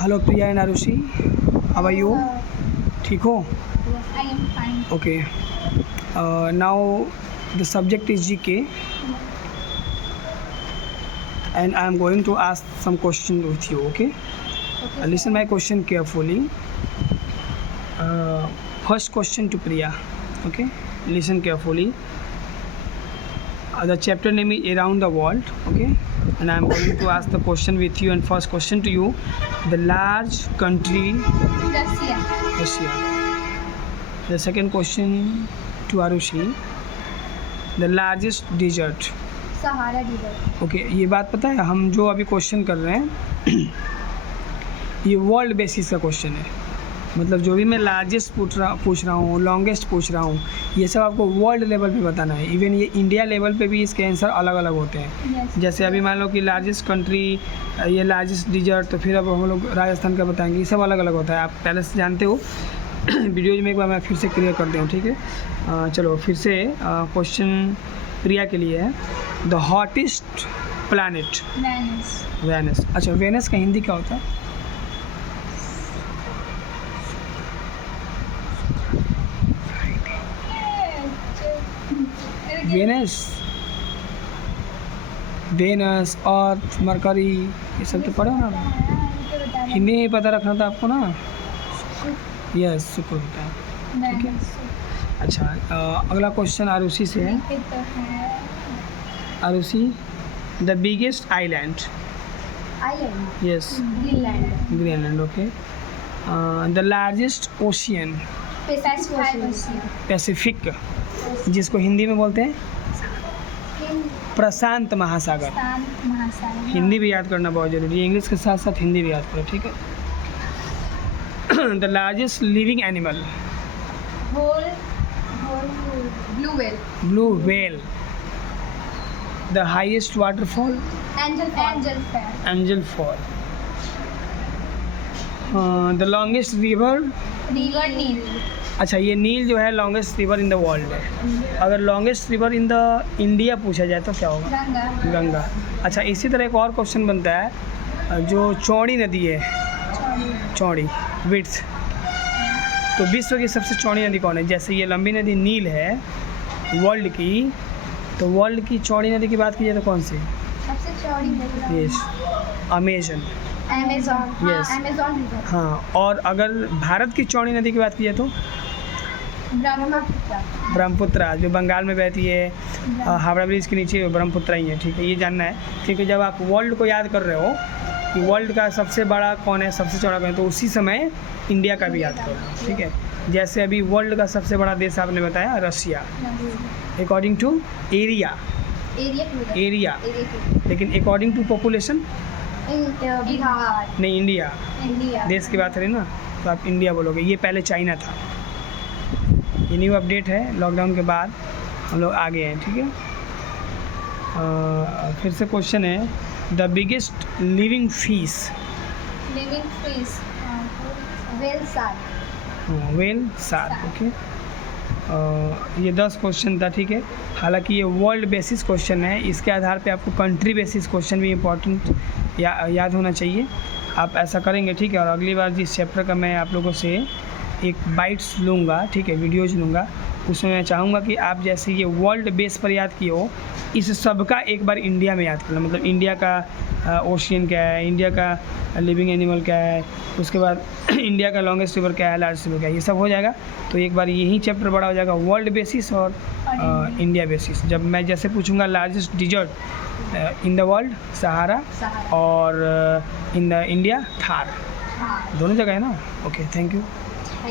Hello Priya and Aarushi, how are you? ठीक हो? I am fine. Okay, now the subject is GK and I am going to ask some question with you, okay? Listen my question carefully. First question to Priya, okay? Listen carefully. The chapter name is Around the World, okay? And I am going to ask the question with you. And first question to you: the large country Russia. Russia. The second question to Arushi: the largest desert. Sahara Desert. Okay ये बात पता है, हम जो अभी question कर रहे हैं ये वर्ल्ड बेसिस का क्वेश्चन है। मतलब जो भी मैं लार्जेस्ट पूछ रहा हूँ, लॉन्गेस्ट पूछ रहा हूँ, ये सब आपको वर्ल्ड लेवल पे बताना है। इवन ये इंडिया लेवल पे भी इसके आंसर अलग अलग होते हैं। Yes. जैसे अभी मान लो कि लार्जेस्ट कंट्री, ये लार्जेस्ट डिजर्ट, तो फिर अब हम लोग राजस्थान का बताएंगे। ये सब अलग अलग होता है, आप पहले से जानते हो। वीडियोज में एक बार मैं फिर से क्लियर करता हूँ, ठीक है? चलो फिर से क्वेश्चन प्रिया के लिए है। The hottest planet Venus. Venus. अच्छा, वेनस का हिंदी क्या होता है? वेनस, वेनस, अर्थ, मरकरी, ये सब तो पढ़ो ना। हिंदी में पता रखना था आपको ना। यस, शुक्र होता है। Venus. अच्छा, अगला क्वेश्चन आरुषि से है। Aarushi, the biggest island. Island. Yes, Greenland. Greenland, okay. The largest ocean. Pacific Ocean. Pacific, जिसको हिंदी में बोलते हैं प्रशांत महासागर। शांत महासागर. हिंदी भी याद करना बहुत जरूरी है, इंग्लिश के साथ साथ हिंदी भी याद करो, ठीक है? The largest living animal. Whole blue whale. Blue whale. The highest waterfall. Angel Fall. Angel fall. The longest river. River Nile. अच्छा, ये नील जो है longest river in the world है। अगर longest river in the India पूछा जाए तो क्या होगा? Ganga. गंगा। अच्छा, इसी तरह एक और क्वेश्चन बनता है, जो चौड़ी नदी है, चौड़ी विड्थ, तो विश्व की सबसे चौड़ी नदी कौन है? जैसे ये लंबी नदी नील है वर्ल्ड की, तो वर्ल्ड की चौड़ी नदी की बात की जाए तो कौन सी? सबसे चौड़ी नदी. Yes, Amazon. Amazon. Yes. Amazon River. हाँ, और अगर भारत की चौड़ी नदी की बात की जाए तो ब्रह्मपुत्र. ब्रह्मपुत्र, जो बंगाल में बहती है, हावड़ा ब्रिज के नीचे ब्रह्मपुत्र ही है, ठीक है? ये जानना है, क्योंकि जब आप वर्ल्ड को याद कर रहे हो कि वर्ल्ड का सबसे बड़ा कौन है, सबसे चौड़ा कौन है, तो उसी समय इंडिया का भी याद करो, ठीक है? जैसे अभी वर्ल्ड का सबसे बड़ा देश आपने बताया Russia, according to area, area, लेकिन अकॉर्डिंग टू पॉपुलेशन बिहार. नहीं, इंडिया इंडिया. देश की बात करें ना तो आप इंडिया बोलोगे। ये पहले चाइना था। ये न्यू अपडेट है, लॉकडाउन के बाद हम लोग आगे हैं, ठीक है? फिर से क्वेश्चन है, the biggest living fish. Living fish. Whale shark. Whale shark, okay. ये 10 क्वेश्चन था, ठीक है? हालांकि ये वर्ल्ड बेसिस क्वेश्चन है, इसके आधार पे आपको कंट्री बेसिस क्वेश्चन भी इम्पोर्टेंट याद होना चाहिए। आप ऐसा करेंगे, ठीक है? और अगली बार जिस चैप्टर का मैं आप लोगों से एक बाइट्स लूँगा, ठीक है, वीडियोज लूँगा, उसमें मैं चाहूँगा कि आप जैसे ये वर्ल्ड बेस पर याद किए हो, इस सब का एक बार इंडिया में याद करना। मतलब इंडिया का ओशियन क्या है, इंडिया का लिविंग एनिमल क्या है, उसके बाद इंडिया का लॉन्गेस्ट रिवर क्या है, लार्जेस्ट रिवर क्या है, ये सब हो जाएगा। तो एक बार यही चैप्टर बड़ा हो जाएगा, वर्ल्ड बेसिस और इंडिया बेसिस। जब मैं जैसे पूछूंगा largest desert in the world, Sahara, और इन द इंडिया थार, दोनों जगह है ना? Okay, thank you.